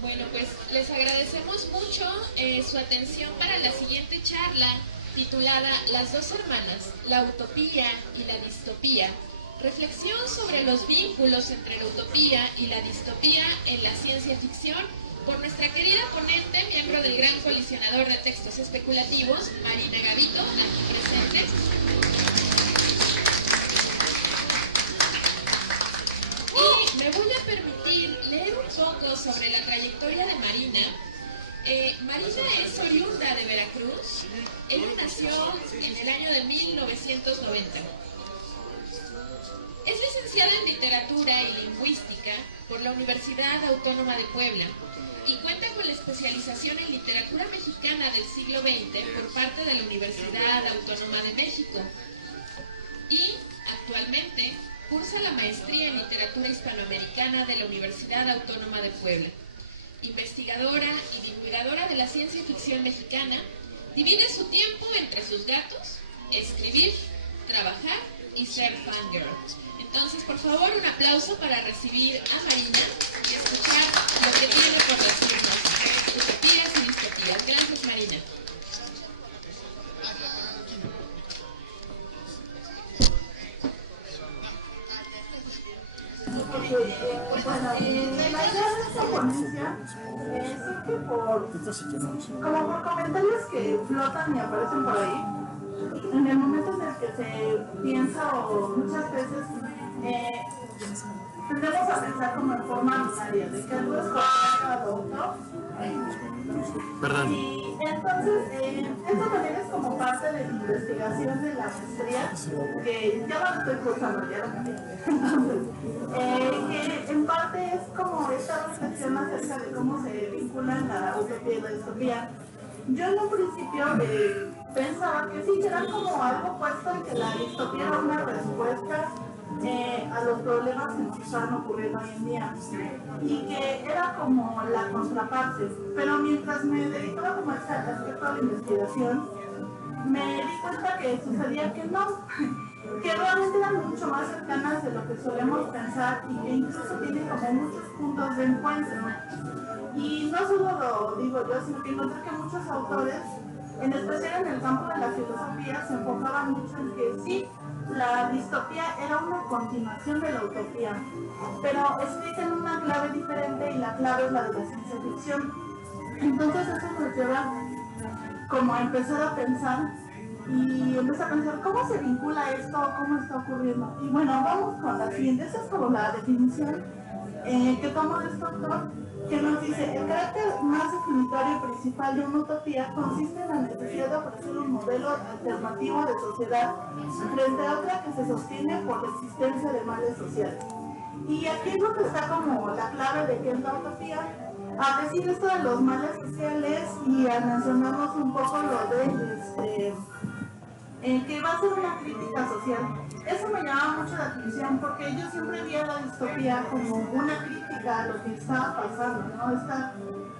Bueno, pues les agradecemos mucho su atención para la siguiente charla titulada Las dos hermanas, la utopía y la distopía. Reflexión sobre los vínculos entre la utopía y la distopía en la ciencia ficción por nuestra querida ponente, miembro del Gran Colisionador de Textos Especulativos, Marina Gavito, aquí presente. Y me voy a permitir leer un poco sobre la trayectoria de Marina. Marina es oriunda de Veracruz. Ella nació en el año de 1990. Es licenciada en Literatura y Lingüística por la Universidad Autónoma de Puebla y cuenta con la especialización en Literatura Mexicana del siglo XX por parte de la Universidad Autónoma de México. Y actualmente cursa la maestría en Literatura Hispanoamericana de la Universidad Autónoma de Puebla. Investigadora y divulgadora de la ciencia ficción mexicana, divide su tiempo entre sus gatos, escribir, trabajar y ser fangirl. Entonces, por favor, un aplauso para recibir a Marina y escuchar lo que tiene por decirnos de utopías y distopías. Gracias, Marina. La idea de esta ponencia surge como por comentarios que flotan y aparecen por ahí. En el momento en el que se piensa o muchas veces tendemos a pensar como en forma binaria, de que algo es correcto o otro. Perdón. Y entonces, esto también es como parte de la investigación de la maestría, que ya no lo estoy cursando, ya lo cambié. Que en parte es como esta reflexión acerca de cómo se vinculan la utopía y la distopía. Yo en un principio pensaba que sí, que era como algo puesto en que la distopía era una respuesta a los problemas que nos están ocurriendo hoy en día y que era como la contraparte, pero mientras me dedicaba como a este aspecto de la investigación me di cuenta que sucedía que no, que realmente eran mucho más cercanas de lo que solemos pensar y que incluso tienen como muchos puntos de encuentro. Y no solo lo digo yo, sino que encontré que muchos autores, en especial en el campo de la filosofía, se enfocaban mucho en que sí, la distopía era una continuación de la utopía, pero escrita en una clave diferente y la clave es la de la ciencia ficción. Entonces eso nos lleva como a empezar a pensar y empezar a pensar cómo se vincula esto, cómo está ocurriendo. Y bueno, vamos con la siguiente, esa es como la definición que tomo de este autor, que nos dice: el carácter más definitorio y principal de una utopía consiste en la necesidad de ofrecer un modelo alternativo de sociedad frente a otra que se sostiene por la existencia de males sociales. Y aquí es lo que está como la clave de que es la utopía. A decir esto de los males sociales y a mencionarnos un poco lo de que va a ser una crítica social. Eso me llamaba mucho la atención porque yo siempre vi a la distopía como una crítica a lo que estaba pasando, ¿no?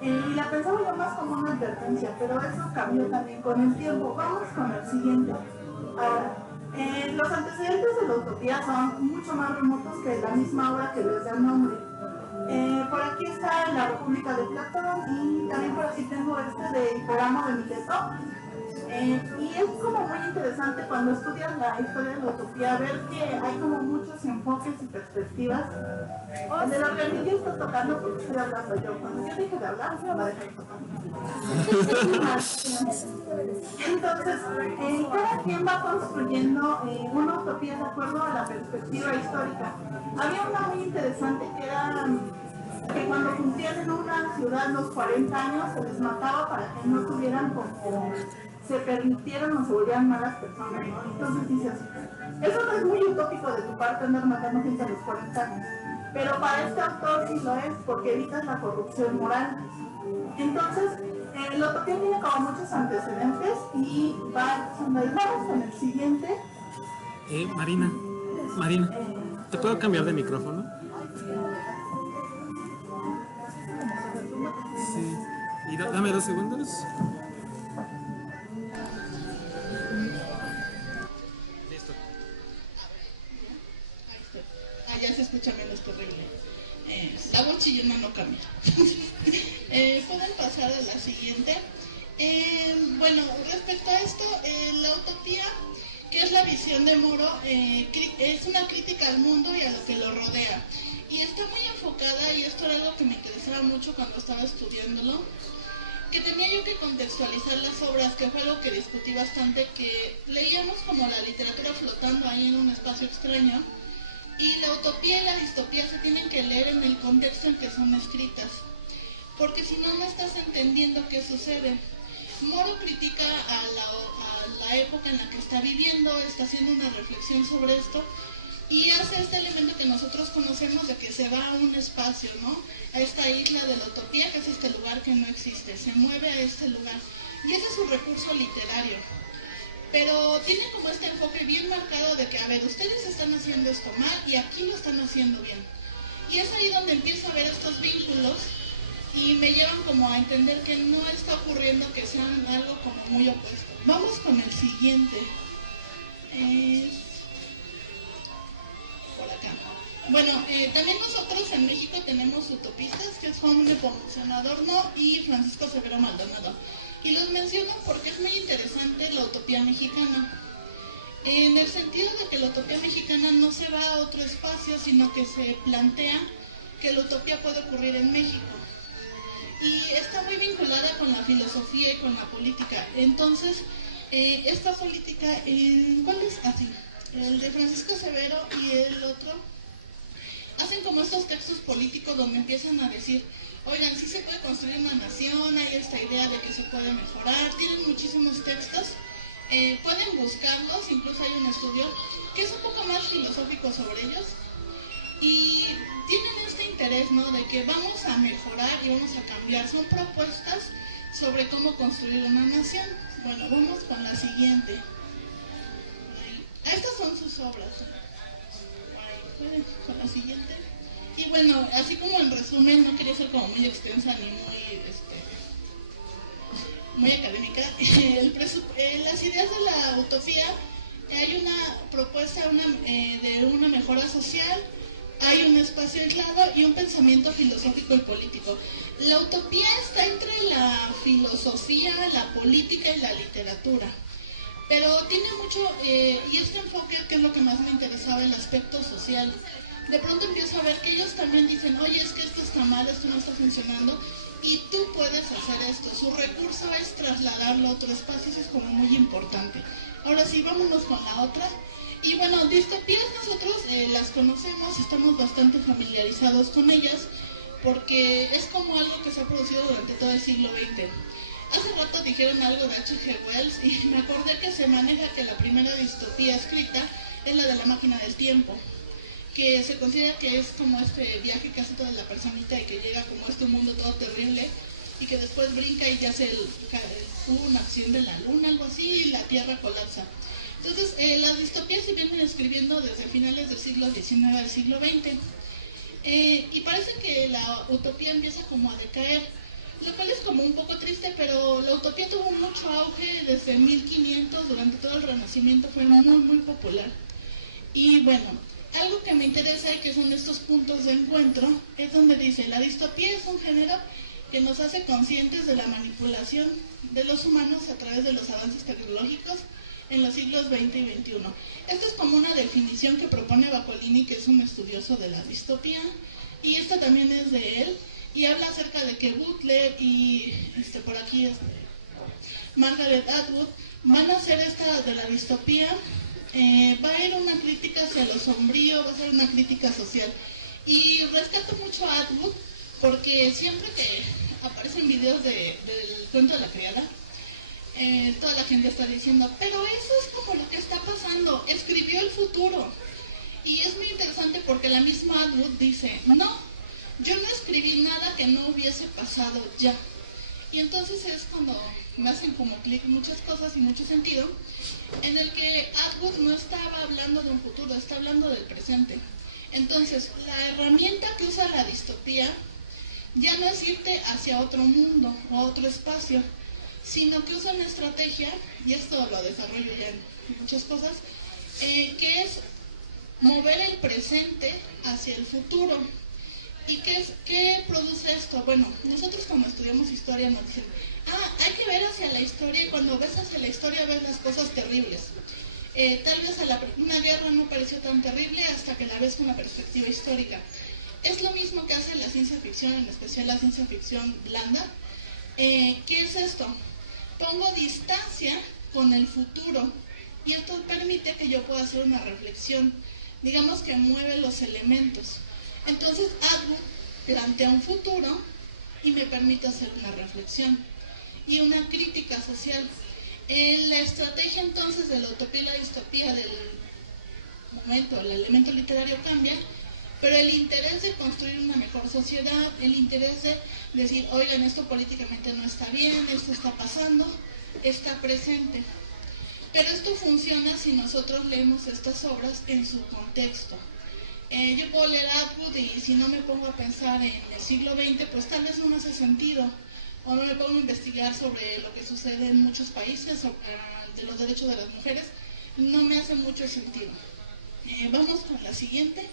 Y la pensaba yo más como una advertencia, pero eso cambió también con el tiempo. Vamos con el siguiente. Ahora, los antecedentes de la utopía son mucho más remotos que la misma obra que les da el nombre. Por aquí está La República de Platón y también por aquí tengo de Hipogramo de Mileto. Y es como muy interesante cuando estudias la historia de la utopía ver que hay como muchos enfoques y perspectivas. De lo que a mí ya está tocando porque estoy hablando yo. Cuando yo dije de hablar, me va a dejar tocando. Entonces, cada quien va construyendo una utopía de acuerdo a la perspectiva histórica. Había una muy interesante que era que cuando cumplían en una ciudad los 40 años se les mataba para que no tuvieran como se permitieran o se volvieran malas personas, ¿no? Entonces dices, eso no es muy utópico de tu parte andar matando gente a los 40 años, pero para este autor sí lo es, porque evitas la corrupción moral. Entonces, la utopía tiene como muchos antecedentes y vamos con el siguiente. Marina, ¿te puedo cambiar de micrófono? Sí. Y dame 2 segundos. Listo. Ya se escucha menos, terrible. Da mucho y una no cambia. Pueden pasar a la siguiente. Bueno, respecto a esto, la utopía, que es la visión de Moro, es una crítica al mundo y a lo que lo rodea. Y está muy enfocada, y esto era algo que me interesaba mucho cuando estaba estudiándolo, que tenía yo que contextualizar las obras, que fue algo que discutí bastante, que leíamos como la literatura flotando ahí en un espacio extraño, y la utopía y la distopía se tienen que leer en el contexto en que son escritas, porque si no, no estás entendiendo qué sucede. Moro critica a la época en la que está viviendo, está haciendo una reflexión sobre esto, y hace este elemento que nosotros conocemos de que se va a un espacio, ¿no? A esta isla de la utopía, que es este lugar que no existe, se mueve a este lugar. Y ese es su recurso literario. Pero tiene como este enfoque bien marcado de que, a ver, ustedes están haciendo esto mal y aquí lo están haciendo bien. Y es ahí donde empiezo a ver estos vínculos y me llevan como a entender que no está ocurriendo que sean algo como muy opuesto. Vamos con el siguiente. Por acá. Bueno, también nosotros en México tenemos utopistas, que son Nepomuceno Adorno y Francisco Severo Maldonado. Y los menciono porque es muy interesante la utopía mexicana. En el sentido de que la utopía mexicana no se va a otro espacio, sino que se plantea que la utopía puede ocurrir en México. Y está muy vinculada con la filosofía y con la política. Entonces, esta política, ¿cuál es? Así. El de Francisco Severo y el otro hacen como estos textos políticos donde empiezan a decir, oigan, sí se puede construir una nación, hay esta idea de que se puede mejorar, tienen muchísimos textos, pueden buscarlos, incluso hay un estudio que es un poco más filosófico sobre ellos, y tienen este interés, ¿no?, de que vamos a mejorar y vamos a cambiar, son propuestas sobre cómo construir una nación. Bueno, vamos con la siguiente. Estas son sus obras. Con la siguiente. Y bueno, así como en resumen, no quería ser como muy extensa ni muy académica. Las ideas de la utopía, hay una propuesta de una mejora social, hay un espacio aislado y un pensamiento filosófico y político. La utopía está entre la filosofía, la política y la literatura. Pero tiene mucho, y este enfoque, que es lo que más me interesaba, el aspecto social. De pronto empiezo a ver que ellos también dicen, oye, es que esto está mal, esto no está funcionando, y tú puedes hacer esto. Su recurso es trasladarlo a otro espacio, eso es como muy importante. Ahora sí, vámonos con la otra. Y bueno, distopías nosotros las conocemos, estamos bastante familiarizados con ellas, porque es como algo que se ha producido durante todo el siglo XX. Hace rato dijeron algo de H.G. Wells y me acordé que se maneja que la primera distopía escrita es la de La máquina del tiempo, que se considera que es como este viaje que hace toda la personita y que llega como a este mundo todo terrible y que después brinca y ya hubo un accidente en la luna, algo así, y la Tierra colapsa. Entonces, las distopías se vienen escribiendo desde finales del siglo XIX al siglo XX. Y parece que la utopía empieza como a decaer, lo cual es como un poco triste, pero la utopía tuvo mucho auge desde 1500, durante todo el Renacimiento fue muy, muy popular. Y bueno, algo que me interesa y que son estos puntos de encuentro, es donde dice, la distopía es un género que nos hace conscientes de la manipulación de los humanos a través de los avances tecnológicos en los siglos XX y XXI. Esta es como una definición que propone Baccolini, que es un estudioso de la distopía, y esta también es de él, y habla acerca de que Butler y por aquí Margaret Atwood van a hacer esta de la distopía, va a ir una crítica hacia lo sombrío, va a ser una crítica social. Y rescato mucho a Atwood porque siempre que aparecen videos del cuento de la criada, toda la gente está diciendo, pero eso es como lo que está pasando, escribió el futuro. Y es muy interesante porque la misma Atwood dice, no, yo no escribí nada que no hubiese pasado ya. Y entonces es cuando me hacen como clic muchas cosas y mucho sentido, en el que Atwood no estaba hablando de un futuro, está hablando del presente. Entonces, la herramienta que usa la distopía ya no es irte hacia otro mundo o otro espacio, sino que usa una estrategia, y esto lo desarrollo ya en muchas cosas, que es mover el presente hacia el futuro. ¿Y qué produce esto? Bueno, nosotros cuando estudiamos historia nos dicen, hay que ver hacia la historia, y cuando ves hacia la historia ves las cosas terribles. Tal vez una guerra no pareció tan terrible hasta que la ves con una perspectiva histórica. Es lo mismo que hace la ciencia ficción, en especial la ciencia ficción blanda. ¿Qué es esto? Pongo distancia con el futuro y esto permite que yo pueda hacer una reflexión, digamos que mueve los elementos. Entonces plantea un futuro y me permite hacer una reflexión y una crítica social. La estrategia entonces de la utopía y la distopía del momento, el elemento literario cambia, pero el interés de construir una mejor sociedad, el interés de decir, oigan, esto políticamente no está bien, esto está pasando, está presente. Pero esto funciona si nosotros leemos estas obras en su contexto. Yo puedo leer Atwood y si no me pongo a pensar en el siglo XX, pues tal vez no me hace sentido. O no me pongo a investigar sobre lo que sucede en muchos países, de los derechos de las mujeres, no me hace mucho sentido. Vamos con la siguiente.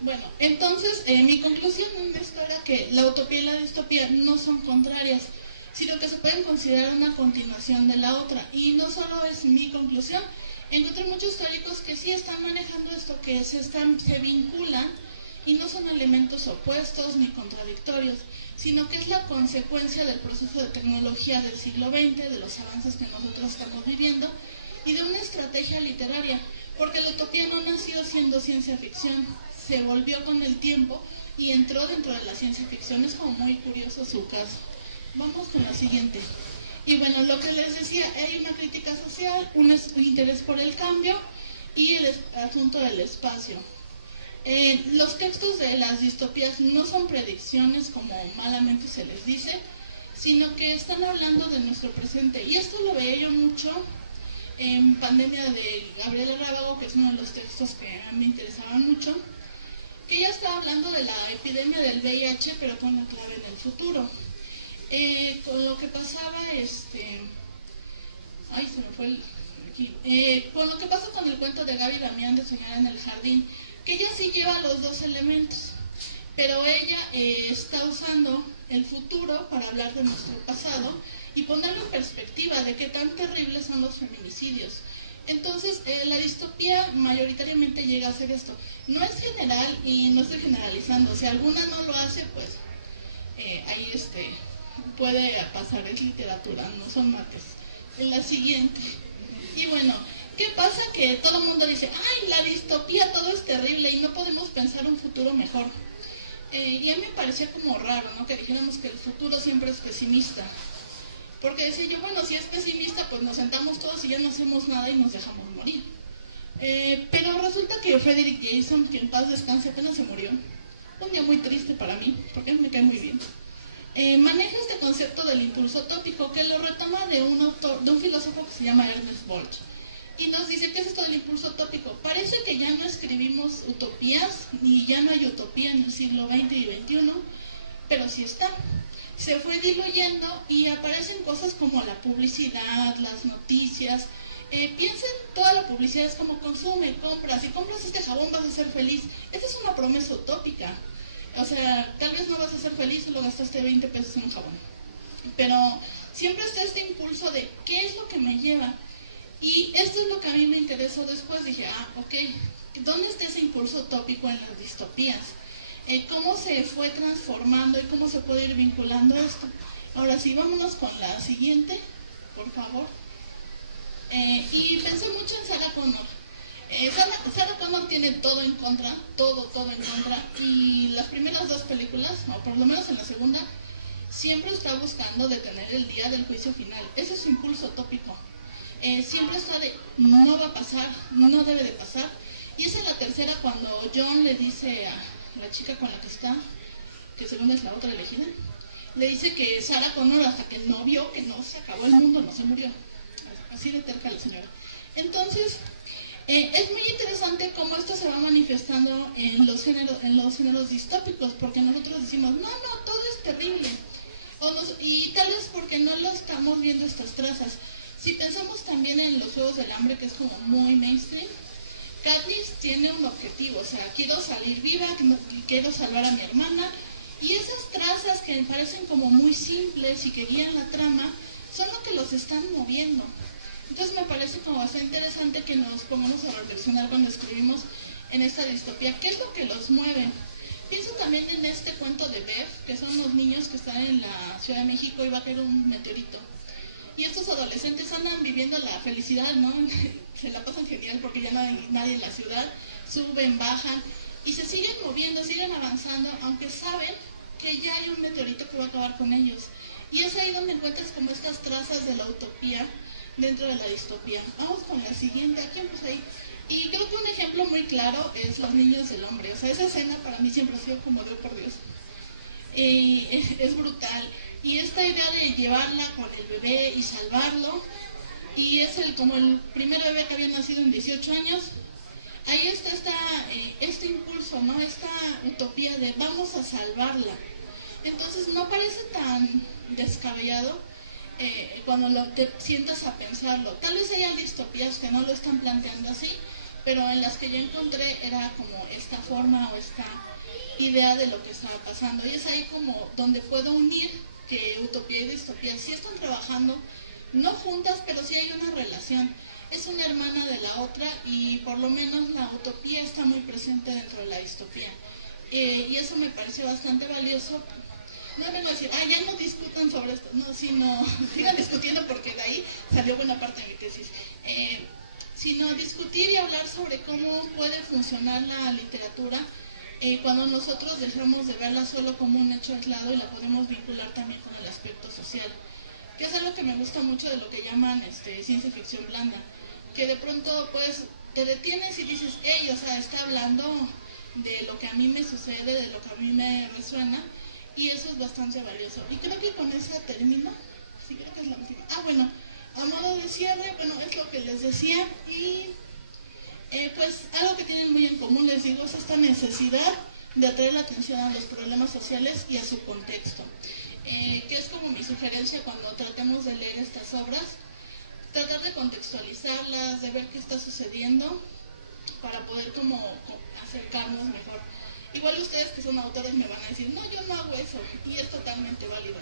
Bueno, entonces mi conclusión en esto era que la utopía y la distopía no son contrarias, sino que se pueden considerar una continuación de la otra. Y no solo es mi conclusión, encontré muchos teóricos que sí están manejando esto, que se vinculan y no son elementos opuestos ni contradictorios, sino que es la consecuencia del proceso de tecnología del siglo XX, de los avances que nosotros estamos viviendo y de una estrategia literaria, porque la utopía no nació siendo ciencia ficción, se volvió con el tiempo y entró dentro de la ciencia ficción. Es como muy curioso su caso. Vamos con la siguiente. Y bueno, lo que les decía, hay una crítica social, un interés por el cambio y el asunto del espacio. Los textos de las distopías no son predicciones, como malamente se les dice, sino que están hablando de nuestro presente. Y esto lo veía yo mucho en Pandemia de Gabriela Rábago, que es uno de los textos que a mí me interesaban mucho, que ella estaba hablando de la epidemia del VIH, pero con la clave en el futuro. Con lo que pasaba, con lo que pasa con el cuento de Gaby Damián de Soñar en el Jardín, que ella sí lleva los dos elementos, pero ella está usando el futuro para hablar de nuestro pasado y ponerlo en perspectiva de qué tan terribles son los feminicidios. Entonces, la distopía mayoritariamente llega a hacer esto. No es general y no estoy generalizando. Si alguna no lo hace, pues ahí puede pasar, es literatura, no son mates. En la siguiente. Y bueno, ¿qué pasa? Que todo el mundo dice, ay, la distopía, todo es terrible y no podemos pensar un futuro mejor. Y a mí me parecía como raro, ¿no? Que dijéramos que el futuro siempre es pesimista. Porque decía yo, bueno, si es pesimista, pues nos sentamos todos y ya no hacemos nada y nos dejamos morir. Pero resulta que Frederick Jason, que en paz descanse, apenas se murió. Un día muy triste para mí, porque me cae muy bien. Maneja este concepto del impulso utópico, que lo retoma de un filósofo que se llama Ernest Bloch. Y nos dice, ¿qué es esto del impulso utópico? Parece que ya no escribimos utopías, ni ya no hay utopía en el siglo XX y XXI, pero sí está. Se fue diluyendo y aparecen cosas como la publicidad, las noticias. Piensen, toda la publicidad es como consume, compras. Si compras este jabón vas a ser feliz. Esa es una promesa utópica. O sea, tal vez no vas a ser feliz si lo gastaste 20 pesos en un jabón. Pero siempre está este impulso de ¿qué es lo que me lleva? Y esto es lo que a mí me interesó después. Dije, ok, ¿dónde está ese impulso utópico en las distopías? ¿Cómo se fue transformando y cómo se puede ir vinculando esto? Ahora sí, vámonos con la siguiente, por favor. Y pensé mucho en Sarah Connor. Sarah Connor tiene todo en contra, todo en contra. Y las primeras dos películas, o por lo menos en la segunda, siempre está buscando detener el día del juicio final. Ese es su impulso utópico. Siempre está de, no va a pasar, no debe de pasar. Y esa es la tercera, cuando John le dice a la chica con la que está, que según es la otra elegida, le dice que Sarah Connor, hasta que no vio que no se acabó el mundo, no se murió. Así de terca la señora. Entonces, es muy interesante cómo esto se va manifestando en los géneros distópicos, porque nosotros decimos, no, todo es terrible. Y tal vez porque no lo estamos viendo estas trazas. Si pensamos también en los Juegos del Hambre, que es como muy mainstream, Katniss tiene un objetivo, o sea, quiero salir viva, quiero salvar a mi hermana, y esas trazas que me parecen como muy simples y que guían la trama, son lo que los están moviendo. Entonces me parece como bastante interesante que nos pongamos a reflexionar cuando escribimos en esta distopía, ¿qué es lo que los mueve? Pienso también en este cuento de Bev, que son los niños que están en la Ciudad de México y va a caer un meteorito. Y estos adolescentes andan viviendo la felicidad, ¿no? Se la pasan genial porque ya no hay nadie en la ciudad, suben, bajan y se siguen moviendo, siguen avanzando, aunque saben que ya hay un meteorito que va a acabar con ellos. Y es ahí donde encuentras como estas trazas de la utopía dentro de la distopía. Vamos con la siguiente, aquí pues ahí. Y creo que un ejemplo muy claro es Los Niños del Hombre. O sea, esa escena para mí siempre ha sido como de, oh, por Dios. Y es brutal. Y esta idea de llevarla con el bebé y salvarlo, y es como el primer bebé que había nacido en 18 años, ahí está este impulso, ¿no? Esta utopía de vamos a salvarla. Entonces no parece tan descabellado cuando te sientas a pensarlo. Tal vez haya distopías que no lo están planteando así, pero en las que yo encontré era como esta forma o esta idea de lo que estaba pasando. Y es ahí como donde puedo unir que utopía y distopía sí están trabajando, no juntas, pero sí hay una relación. Es una hermana de la otra y por lo menos la utopía está muy presente dentro de la distopía. Y eso me parece bastante valioso. No vengo a decir, ya no discutan sobre esto, no, sino sigan discutiendo porque de ahí salió buena parte de mi tesis. Sino discutir y hablar sobre cómo puede funcionar la literatura cuando nosotros dejamos de verla solo como un hecho aislado y la podemos vincular también con el aspecto social, que es algo que me gusta mucho de lo que llaman ciencia ficción blanda, que de pronto pues te detienes y dices, o sea, está hablando de lo que a mí me sucede, de lo que a mí me resuena, y eso es bastante valioso. Y creo que con esa termino, sí, creo que es la última. Bueno, a modo de cierre, bueno, es lo que les decía, y pues algo que tienen muy en común, les digo, es esta necesidad de atraer la atención a los problemas sociales y a su contexto, que es como mi sugerencia cuando tratemos de leer estas obras, tratar de contextualizarlas, de ver qué está sucediendo, para poder como acercarnos mejor. Igual ustedes que son autores me van a decir, no, yo no hago eso, y es totalmente válido.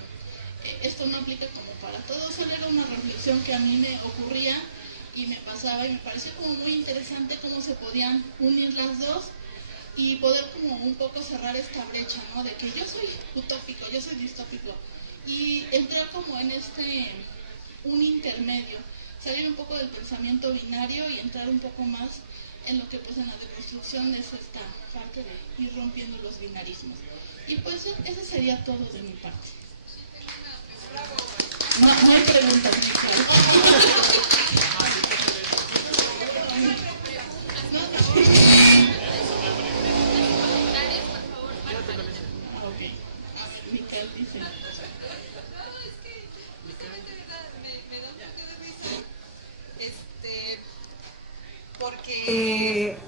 Esto no aplica como para todos, solo era una reflexión que a mí me ocurría y me pasaba y me pareció como muy interesante cómo se podían unir las dos y poder como un poco cerrar esta brecha, ¿no? De que yo soy utópico, yo soy distópico, y entrar como en un intermedio, salir un poco del pensamiento binario y entrar un poco más en lo que pues en la deconstrucción es esta parte de ir rompiendo los binarismos. Y pues eso sería todo de mi parte. No hay preguntas, mi claro. Ok. A ver, Miquel dice. Porque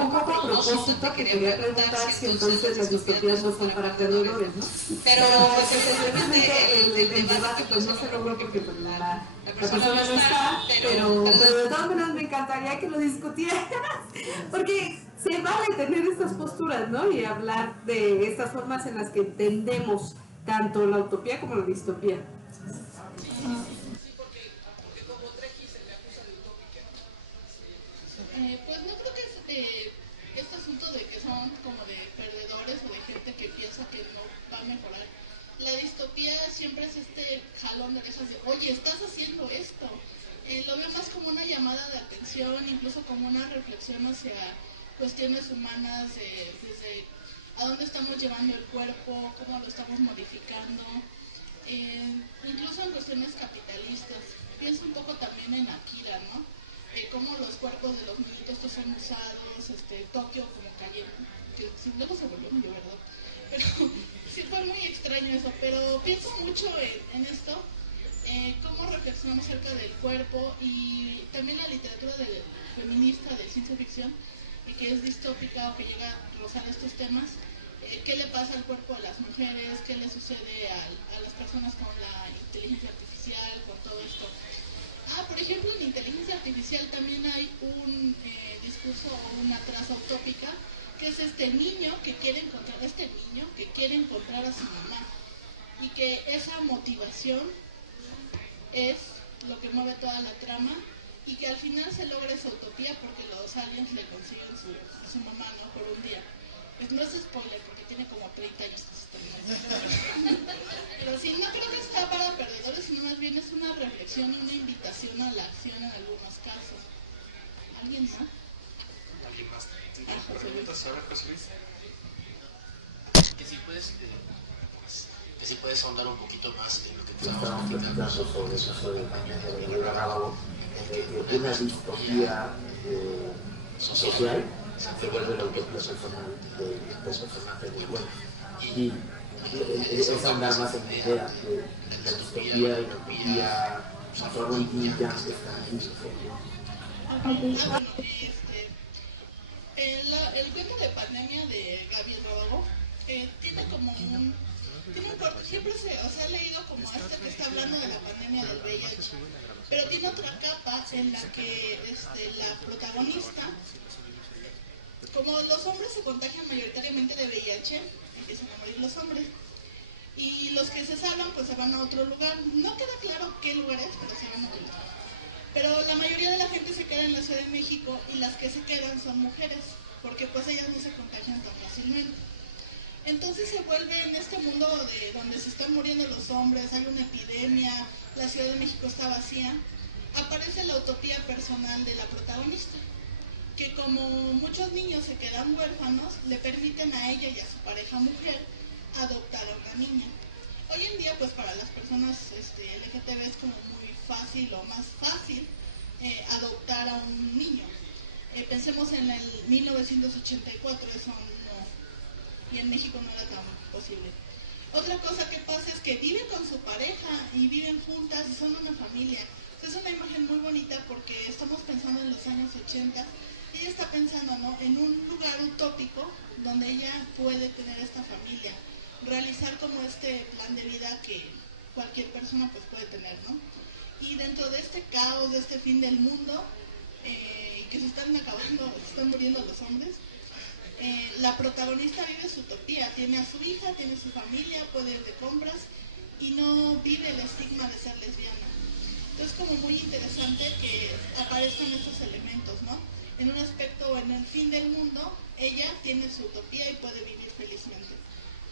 un poco a propósito te quería preguntar si entonces las distopías no son para perdedores, ¿no? Pero especialmente el debate pues no se logró porque pues, la persona no está, pero de todas maneras me encantaría que lo discutieras, porque se vale tener estas posturas, ¿no? Y hablar de estas formas en las que entendemos tanto la utopía como la distopía. Pues no creo que este asunto de que son como de perdedores o de gente que piensa que no va a mejorar. La distopía siempre es este jalón de orejas de, oye, estás haciendo esto. Lo veo más como una llamada de atención, incluso como una reflexión hacia cuestiones humanas, desde a dónde estamos llevando el cuerpo, cómo lo estamos modificando, incluso en cuestiones capitalistas. Pienso un poco también en Akira, ¿no? Cómo los cuerpos de los niños estos son usados, Tokio como cayeron, que luego se volvió medio verdad, pero sí fue muy extraño eso, pero pienso mucho en esto, cómo reflexionamos acerca del cuerpo y también la literatura feminista de ciencia ficción, que es distópica o que llega a rozar estos temas, qué le pasa al cuerpo de las mujeres, qué le sucede a las personas con la inteligencia artificial, con todo esto. Por ejemplo, en inteligencia artificial también hay un discurso o una traza utópica, que es este niño que quiere encontrar a su mamá, y que esa motivación es lo que mueve toda la trama, y que al final se logra esa utopía porque los aliens le consiguen a su mamá, ¿no? Por un día. Pues no es spoiler porque tiene como 30 años que se terminó. Pero sí, no creo que sea para perdedores, sino más bien es una reflexión y una invitación a la acción en algunos casos. ¿Alguien más? ¿Alguien más tiene preguntas? A ver, José Luis. Que si puedes ahondar un poquito más en lo que te estábamos platicando sobre eso de Gabriel Rábago, una distopía social se vuelve la utopía personal del personaje muy bueno. Y es ahondar más en la idea de la distopía y la utopía, solo y ya que están ahí. El cuento de pandemia de Gabriel Rábago tiene como tiene un corte, siempre se ha leído como que está hablando de la pandemia del VIH, pero tiene otra capa en la que la protagonista, como los hombres se contagian mayoritariamente de VIH, empiezan a morir los hombres, y los que se salvan pues se van a otro lugar. No queda claro qué lugar es, pero se van a otro lugar. Pero la mayoría de la gente se queda en la Ciudad de México, y las que se quedan son mujeres, porque pues ellas no se contagian tan fácilmente. Entonces se vuelve en este mundo donde se están muriendo los hombres, hay una epidemia, la Ciudad de México está vacía, aparece la utopía personal de la protagonista, que como muchos niños se quedan huérfanos, le permiten a ella y a su pareja mujer adoptar a una niña. Hoy en día pues para las personas LGTB es como muy fácil o más fácil adoptar a un niño. Pensemos en el 1984, eso no, y en México no era tan posible. Otra cosa que pasa es que viven con su pareja y viven juntas y son una familia. Es una imagen muy bonita porque estamos pensando en los años 80. Ella está pensando, ¿no?, en un lugar utópico donde ella puede tener esta familia, realizar como este plan de vida que cualquier persona pues puede tener, ¿no? Y dentro de este caos, de este fin del mundo, que se están acabando, se están muriendo los hombres, la protagonista vive su utopía, tiene a su hija, tiene su familia, puede ir de compras y no vive el estigma de ser lesbiana. Entonces como muy interesante que aparezcan estos elementos, ¿no? En un aspecto, en el fin del mundo, ella tiene su utopía y puede vivir felizmente.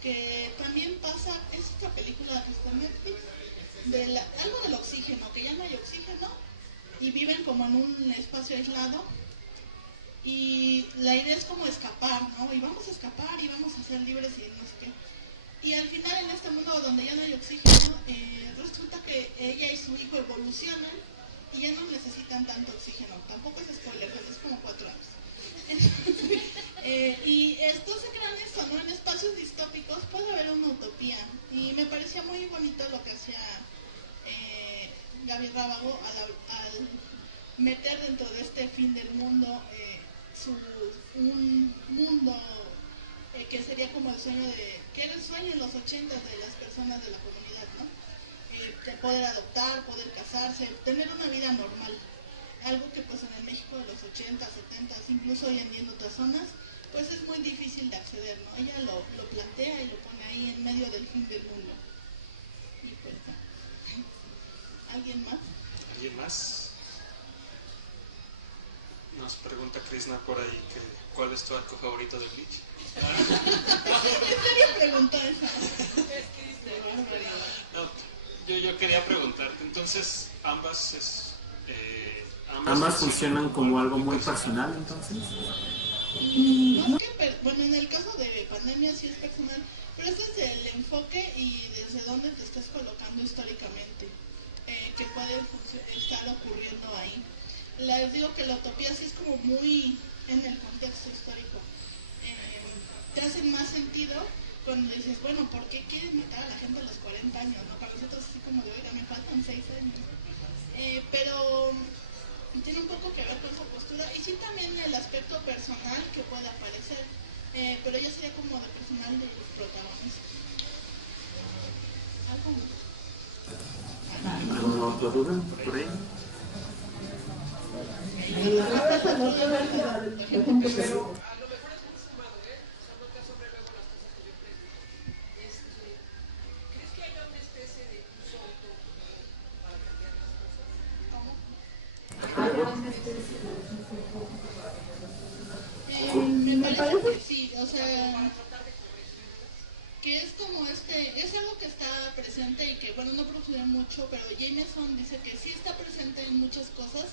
Que también pasa, es esta película que está en Netflix, algo del oxígeno, que ya no hay oxígeno y viven como en un espacio aislado. Y la idea es como escapar, ¿no? Y vamos a escapar y vamos a ser libres y no sé qué. Y al final en este mundo donde ya no hay oxígeno, resulta que ella y su hijo evolucionan y ya no necesitan tanto oxígeno. Tampoco es spoiler, es como 4 años. Y estos se crean esto, ¿no? En espacios distópicos puede haber una utopía. Y me parecía muy bonito lo que hacía Gaby Rábago al meter dentro de este fin del mundo un mundo que sería como el sueño que era el sueño en los 80 de las personas de la comunidad, ¿no? De poder adoptar, poder casarse, tener una vida normal. Algo que pues en el México de los 80, 70, incluso hoy en día en otras zonas, pues es muy difícil de acceder, ¿no? Ella lo plantea y lo pone ahí en medio del fin del mundo. Y pues, ¿alguien más? ¿Alguien más? Nos pregunta Krishna por ahí que ¿cuál es tu arco favorito de Bleach? ¿En serio preguntó eso? No, yo quería preguntarte, entonces ambas funcionan como algo muy personal, entonces. No, bueno, en el caso de pandemia sí es personal, pero es desde el enfoque y desde dónde te estás colocando históricamente, que puede estar ocurriendo ahí. Les digo que la utopía sí es como muy en el contexto histórico. Te hace más sentido cuando dices, bueno, ¿por qué quieren matar a la gente a los 40 años? ¿No? Para nosotros así como de, oiga, me faltan 6 años. Pero tiene un poco que ver con esa postura y sí también el aspecto personal que puede aparecer, pero ya sería como de personal del protagonista. ¿Algo más? ¿Alguna otra duda por ahí? pero me parece que sí, o sea, que es como es algo que está presente y que, bueno, no procede mucho, pero Jameson dice que sí está presente en muchas cosas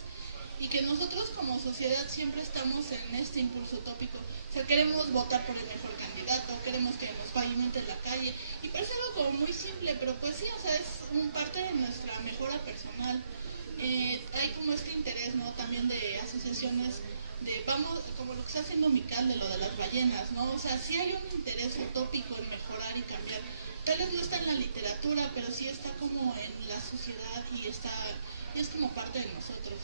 y que nosotros como sociedad siempre estamos en este impulso utópico. O sea, queremos votar por el mejor candidato, queremos que nos pavimenten la calle, y parece algo como muy simple, pero pues sí, o sea, es un parte de nuestra mejora personal. Hay como este interés, ¿no? También de asociaciones de, vamos, como lo que está haciendo Mical de lo de las ballenas, ¿no? O sea, sí hay un interés utópico en mejorar y cambiar. Tal vez no está en la literatura, pero sí está como en la sociedad y es como parte de nosotros.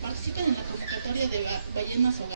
Participen en la convocatoria de ballenas hogares.